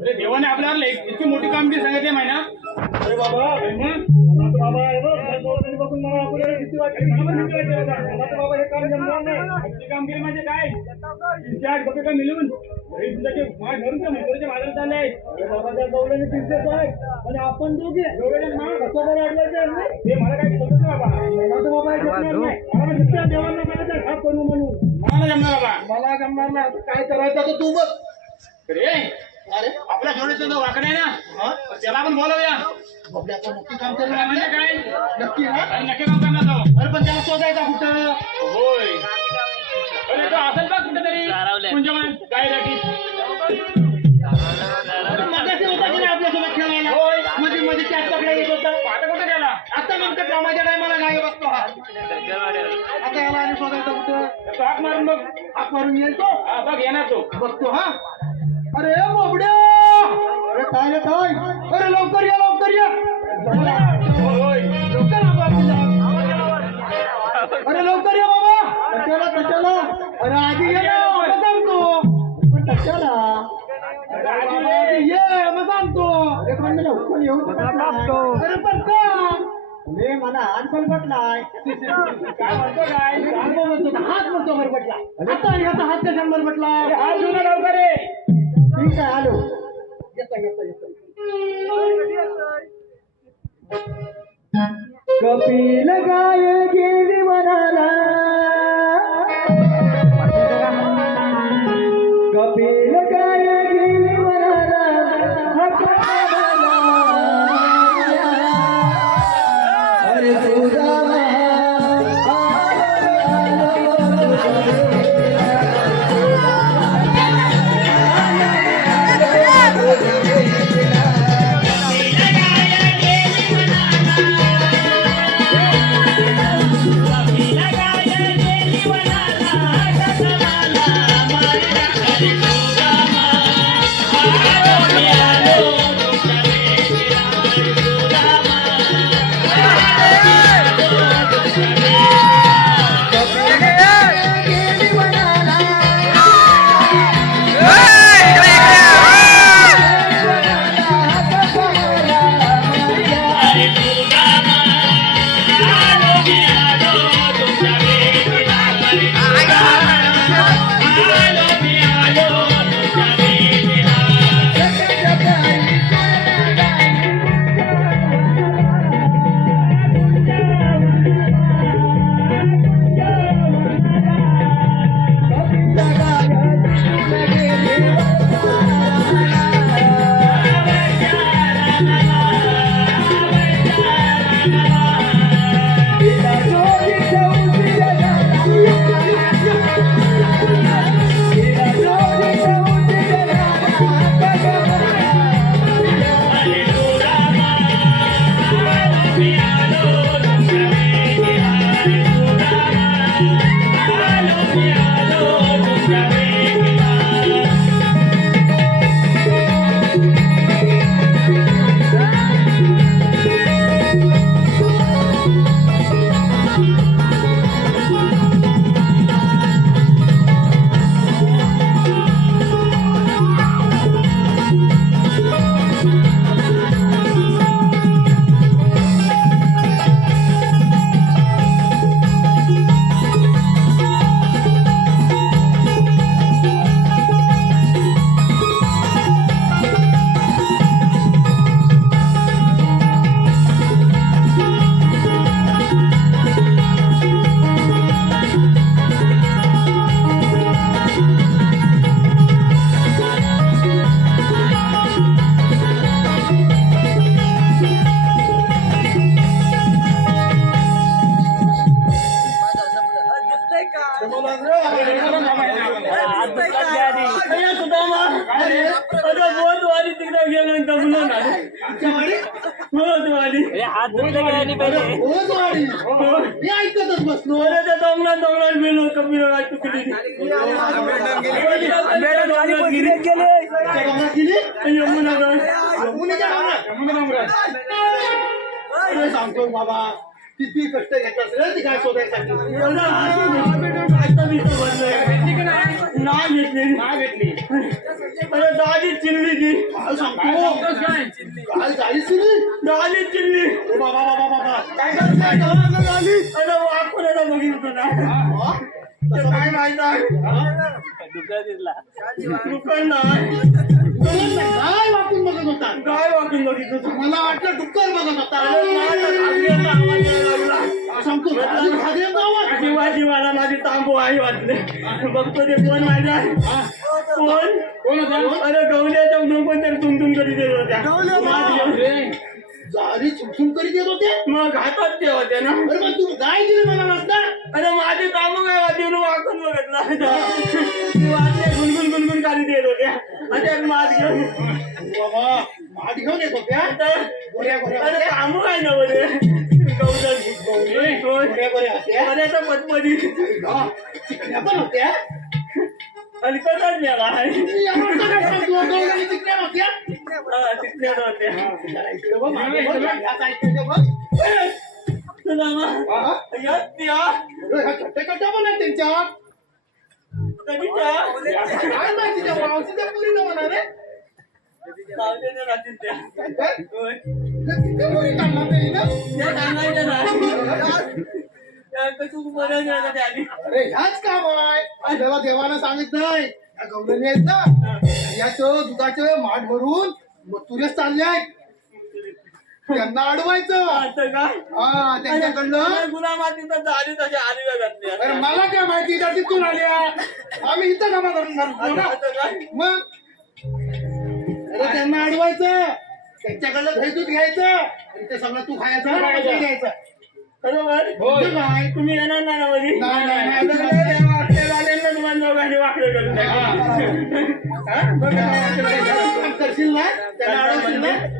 अरे देवाने आपल्याला इतकी मोठी कामगिरी सांगितली माहिती ना? अरे बाबा बाबा हे बघून मला. मला बाबा. मला हे काम जमणार नाही. कामगिरी म्हणजे काय? तीनशे आठ रुपये का मिळून अरे बाबा त्या आहे आणि आपण दोघे. कसं वाटलं ते? ते मला काय समजत बाबा? मला हे जमणार नाही. मला देवांना करू म्हणून. मला जमणार बाबा मला जमणार नाही. आता काय करायचं तू बघ. अरे अरे आपल्या जोडीचं तो वाकड आहे ना? हा? त्याला आपण बोलवूया. बाबा आपण नक्की काम काय करणार म्हणजे काय? नक्की ना अरे नक्की काम करणार तो. अरे पण त्याला शोधायचा कुठं? होय. अरे तो असेल का कुठेतरी. कुंजमान काय राखी अरे मगाशी होता की नाही आपल्यासोबत खेळायला? होय. मध्ये मध्ये कॅच पकडायला येत होता. आता कुठे गेला? आता नेमकं कामाच्या टायमाला नाही बसतो हा. आता याला आणि शोधायचा कुठं? तो हाक मारून बघ. हात मारून येईल तो? हा बघ येणार तो. बघतो हा? अरे अरे काय रे काय? अरे लवकर या लवकर या! होय. लवकर. अरे लवकर या बाबा. कशाला कशाला? अरे आधी ये ना मग सांगतो. पण कशाला? आधी ये मग सांगतो. अरे पण मी लवकर येऊ अरे पण का? अरे मला हात बरबटलाय काय म्हणतो काय? हात म्हणतो म्हणतो बरबटला आता याचा हात कशा बरबटला अरे हात लवकर ठीक आहे आलो. येतो येतो येतो. कपिल गाय गेली मनाला डोंगरात गेलो कमी तुकडी त्या डोंगरात गेली यमुना मुलीच्या डोंगरात. यमुना डोंगरात अरे सांगतो बाबा किती कष्ट घेतात रे ती काय शोधायसाठी एवढा हात नाही, भेटून काय तर दिसतं बनलंय. नाही घेतली काय घेतली अरे दादी चिल्ली ती काय हो. सांगतोस काय काय झाली चिल्ली दादी चिल्ली बाबा बाबा बाबा काय झाली अरे वाकुऱ्याला बघितलं ना ते काय माहीत आहे काय वाकून बघत होता काय वाकून बघितलं तू मला वाटलं डुक्कर बघत होता. सांगतो मला माझे तांबू आई वाटले बघतो ते कोण माझ्या कोण कोण होता अरे गवल्याच्या नको तरी तुमतुम करी देत होत्या जारी चुमचुम करीत येत होते मग हातात ते होते ना मग तू गाय दिली मला ना अरे माझे कामं काय वाटते वाकून बघितलं ती वाटले गुणगुण गुणगुण काढी देत होत्या आणि त्यात माझ घेऊन बाबा माठ घेऊन येत होत्या गोऱ्या गोऱ्या अरे काय ना बरे गोऱ्या गोऱ्या होत्या अरे आता पटपटी चिकण्या पण होत्या आणि गेला तिथल्या होत्या. मागे मग आहेत त्यांच्या? काय माहिती त्या मावशीच्या पुरीला म्हणा रे. लावलेल्या राहतील त्या. काय? होय. किती पुरी काढला ते इथं? त्या सांगायच्या ना. त्या कसं बरं गेलं त्या आधी. अरे ह्याच काम आहे. आपल्याला देवानं सांगितलंय. या गवळणी आहेत ना याचं दुधाचं माठ भरून मथुरेस चालले आहेत त्यांना अडवायचं. हा त्यांच्याकडनं. गुलामातीचा झाली तशी आडव्या घातल्या अरे मला काय माहिती त्या तिथून आल्या आम्ही इथं जमा करून घालतो ना मग? अरे त्यांना अडवायचं. त्यांच्याकडलं दही दूध घ्यायचं. आणि ते सगळं तू खायचं आणि मला घ्यायचं. बरोबर होय. तुम्ही येणार नाही ना तुम्हाला दोघांनी वाकडं करून. टाकलं. हा? बघा, काम करशील ना? त्यांना अडवशील ना?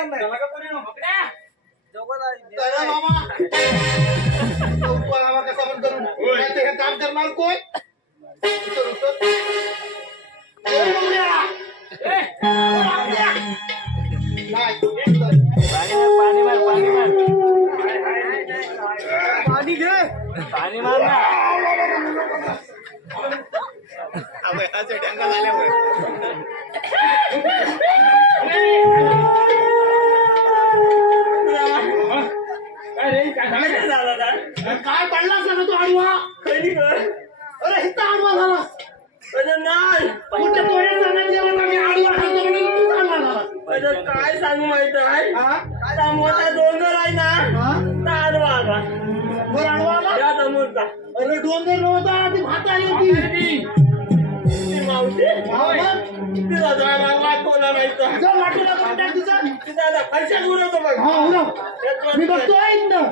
तयार नाही चला मामा उपाय मामा कसा पण करून होय. नाहीतर हे काम करणार कोण उतर, उतर. ए, मामल्या! ए, मामल्या! नाही, उतर. पाणी मार पाणी मार पाणी पाणी मार घे पाणी मार ना हा? रे काय काय? झालं? काय पडलास ना तू आडवा? कधी? अरे इथं आडवा झाला. अरे नाही. आडवा तू आडवा झाला? अरे काय सांगू माहीत आहे? हा? आता? मोठा डोंगर आहे ना? हा? तर आडवा आला. वर आडवा आला? त्या समोरचा. अरे डोंगर नव्हता ती भात आली होती ती. मावशी? तिला जायला वाटवला नाही तर. जा वाटूला कॉन्टॅक्ट तिचा. तिचा आता पैशात उडवतो बघ. हा उडव. मी. बघतोय इथनं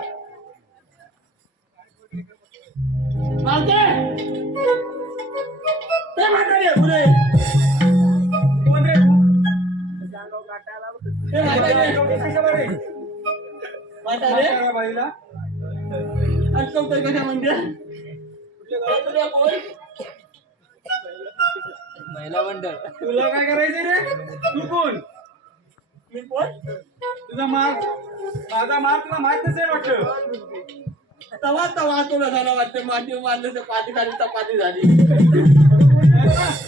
ते म्हातारी म्हातारे. बाईला कशा? महिला मंडळ तुला काय करायचं रे तू कोण मी कोण? तुझा मार्क माझा मार्क तुला माहीत नसेल वाटतं. तवा तवा तुला झाला वाटतं माती मारलं तर पाठी खाली चपाती झाली.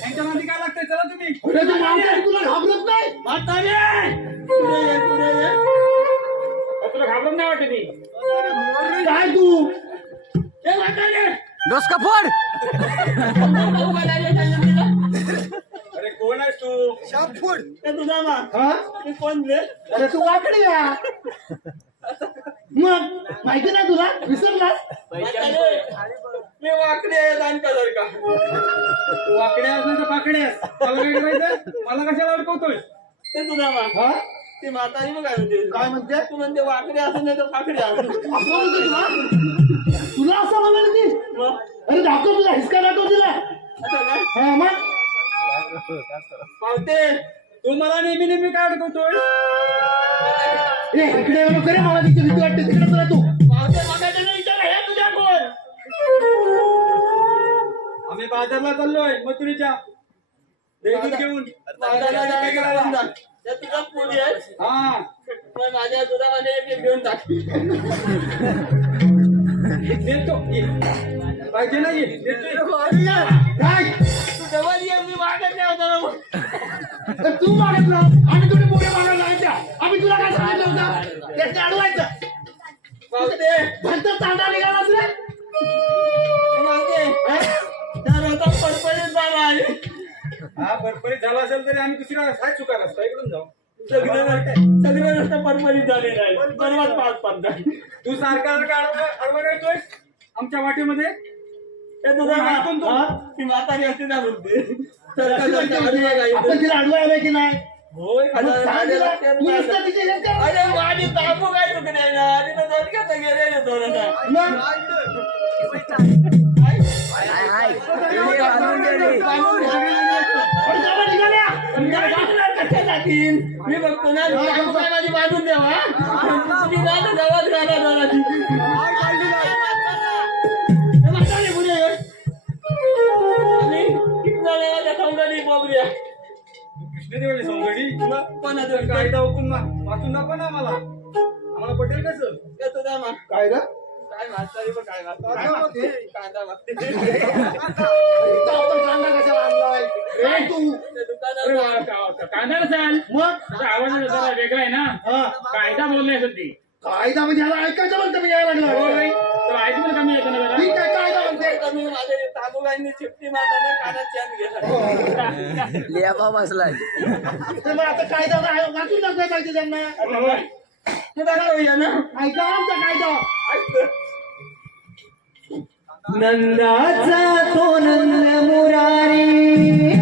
यांच्या काय लागतंय? चला तुम्ही. तू तुला घाबरत नाही? म्हातारे! पुढे ये पुढे ये. अहो, तुला घाबरत नाही वाटत काय तू? ए, म्हातारे! डोसका फोड? भाऊ बनायला सांगितलं तुला? कोण आहेस तू? ए, तुझा मा. हा? मी कोण रे? अरे तू वाकडी या मग माहिती नाही तुला? विसरलास? म्हातारे मी वाकडे आहे दानका जर का? तू वाकड्या असणार पाकड्या आहेस? मला काय करायचं मला कशाला अडकवतोय? ते तुझा मा. हा? ती म्हातारी मग काय म्हणते काय म्हणते? तू म्हणते वाकडे असं नाही तर फाकडे असं असं म्हणतो तुला? तुला असं म्हणाल की मग? अरे दाखव तुला हिसका दाखव तुला. असं काय हा मग? पावते तू मला नेहमी नेहमी काय अडकवतोय? ए इकडे येऊ नको रे मला तिथे भीती वाटते तिकडे तुला तू. पावते मागायचं नाही विचार हे तुझ्या कोण आम्ही बाजारला चाललोय मथुरीच्या. देवीत घेऊन. बाजारला जायचं काम जा. त्या तुझ्या पुढे आहे. हा. मग माझ्या दुधामध्ये घेऊन टाक. देतो. पाहिजे ना ये. देतोय. काय तू जवळ ये मी मागत नाही होता ना मग. तर तू मागितलं आम्ही तुला पोरे मागायला लागायच्या आम्ही तुला काय सांगितलं होतं? त्याचं अडवायचं. निघालाच रे आहे. हा झाला असेल तरी आम्ही दुसऱ्या काय चुकार असतो. इकडून जाऊ. सगळे रस्ते सगळे रस्ते पडपडीत झालेले आहे. बरोबर पाच पाच तू सारखा सारखा अडवा अडवा येतोय आमच्या वाटेमध्ये? ते? हा? म्हातारी असते ना बोलते. आपण तिला आलोय की नाही होय हे. अरे माझी काय ना गेले थोडासा. मी बघतो ना माझी बाजून द्यावा गावात सौंदर्य बोबऱ्या. कृष्णदेवाची सौंदर्य मग कोणाचं कायदा हुकूम वाचून दाखवा ना आम्हाला. आम्हाला पटेल कसं ते तुझा मा काय काय काय काय म्हातारी म्हणते? कांदा मागते इथं आपण कांदा कशाला आणलाय? काय? तू. ते दुकानात अरे वा, का- कांदा नसाल मग? त्याचा आवाज जरा वेगळा आहे ना. हा. कायदा बोलले असेल ती कायदा म्हणजे ह्याला ऐकायचं म्हणतं मी यायला लागला. तर ऐकून कमी येतं ना ठीक आहे कायदा म्हणते? तर मी माझ्या ताबूबाईंनी चिपटी मारल्यानं कानात चॅन गेला लियाबा बसलाय तर मग आता कायदा आहे, वाचून दाखवायला पाहिजे त्यांना. होय. हे दाखवूया ना ऐका आमचा कायदा. नंदाचा तो नंद मुरारी.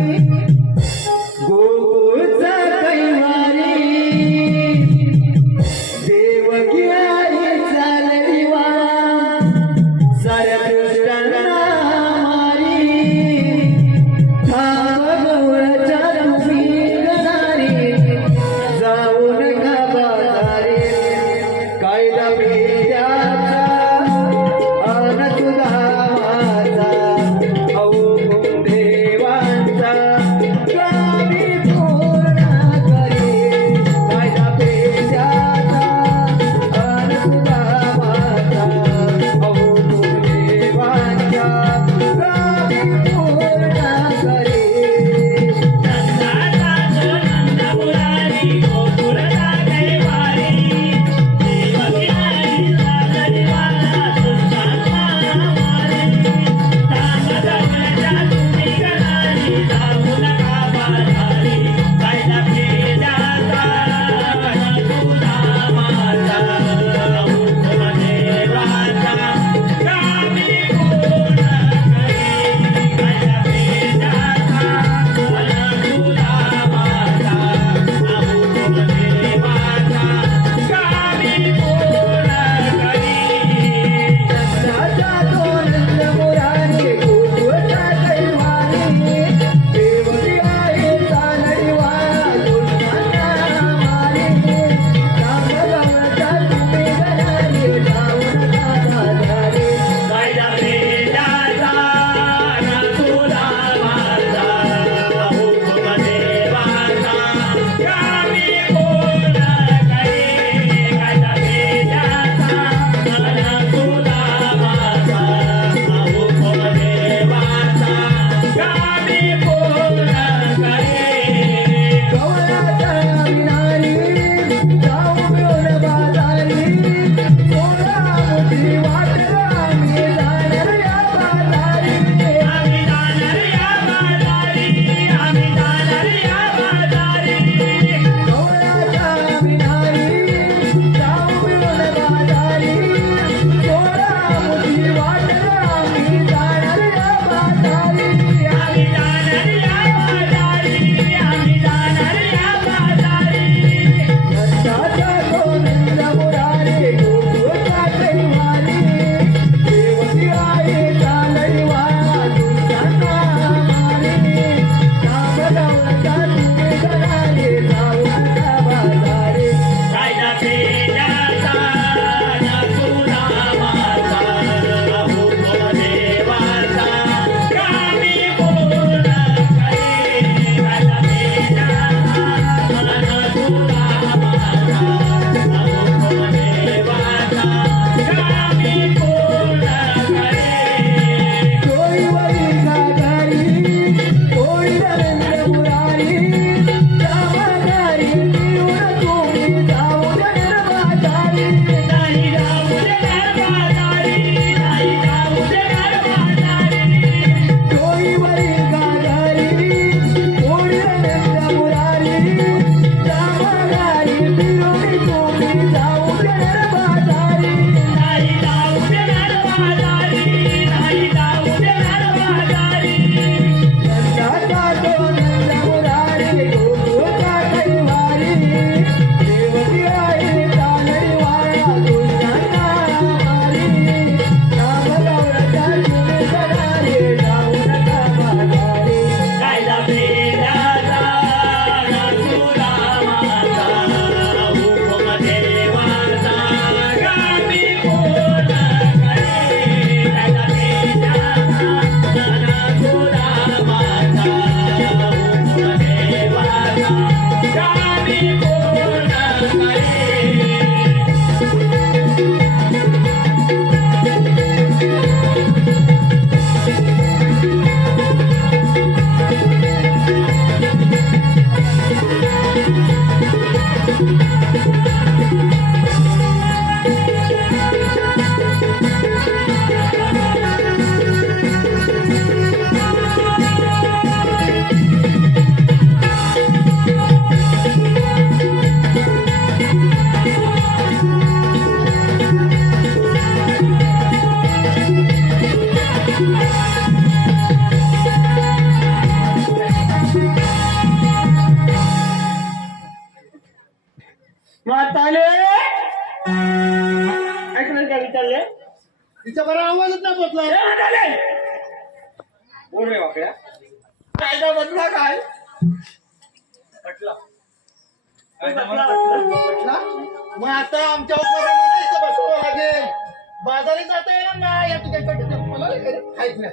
त्याच्या मुलाला खायचं नाही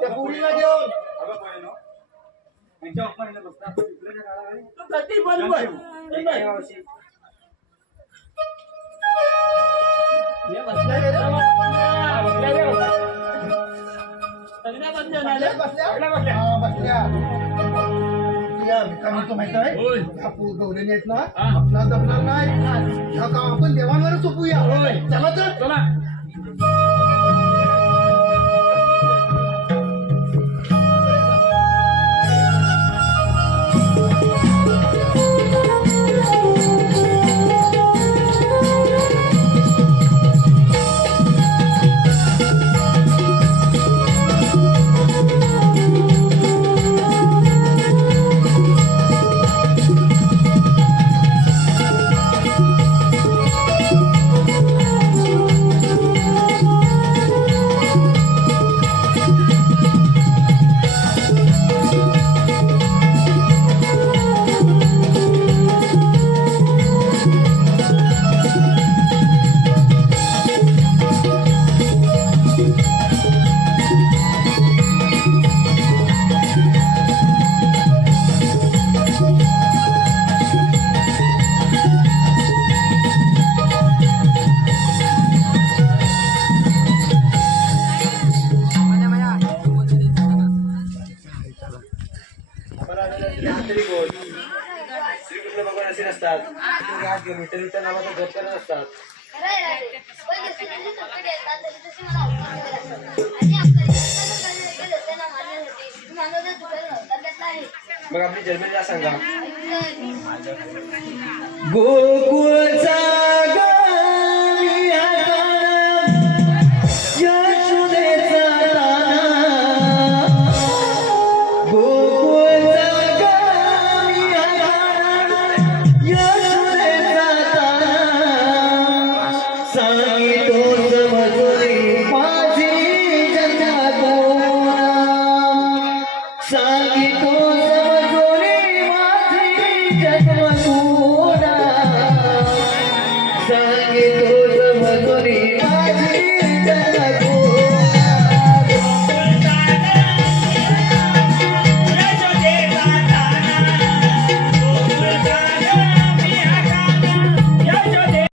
त्या पुरीला घेऊन ना आपला जमणार नाही ह्या गाव आपण देवांवरच चला तर. गोकुळचा